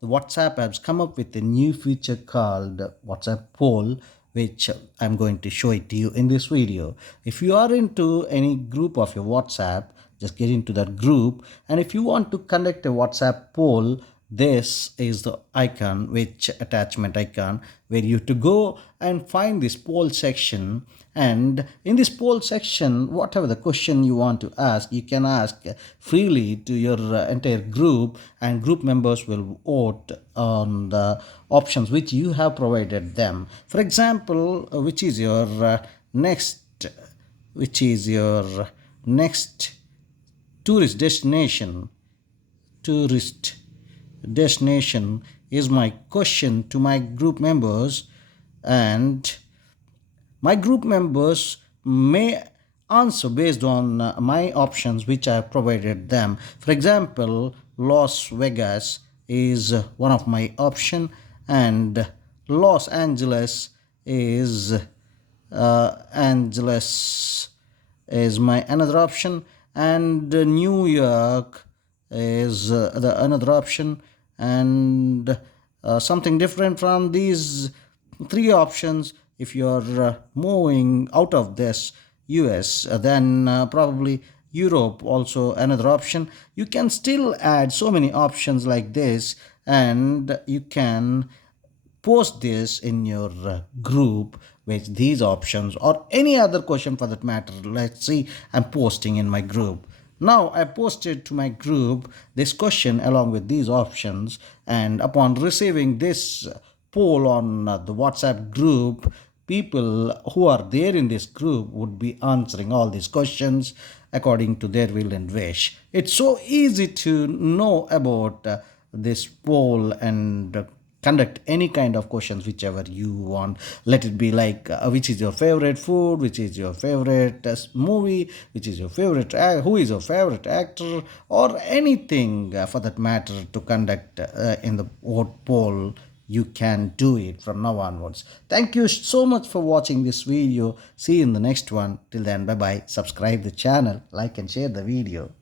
the WhatsApp has come up with a new feature called WhatsApp poll, which I'm going to show it to you in this video. If you are into any group of your WhatsApp, just get into that group, and if you want to conduct a WhatsApp poll, this is the icon, which attachment icon, where you have to go and find this poll section. And in this poll section, whatever the question you want to ask, you can ask freely to your entire group, and group members will vote on the options which you have provided them. For example, next which is your next tourist destination tourist destination is my question to my group members, and my group members may answer based on my options which I have provided them. For example, Las Vegas is one of my option, and Los Angeles is my another option, and New York is the another option, and something different from these three options. If you're moving out of this US, then probably Europe also another option. You can still add so many options like this, and you can post this in your group with these options, or any other question for that matter. Let's see, I'm posting in my group. Now I posted to my group this question along with these options, and upon receiving this poll on the WhatsApp group, people who are there in this group would be answering all these questions according to their will and wish. It's so easy to know about this poll and conduct any kind of questions whichever you want. Let it be like which is your favorite food, which is your favorite movie, which is your favorite who is your favorite actor, or anything for that matter to conduct in the vote poll. You can do it from now onwards. Thank you so much for watching this video. See you in the next one. Till then, bye bye. Subscribe the channel, like and share the video.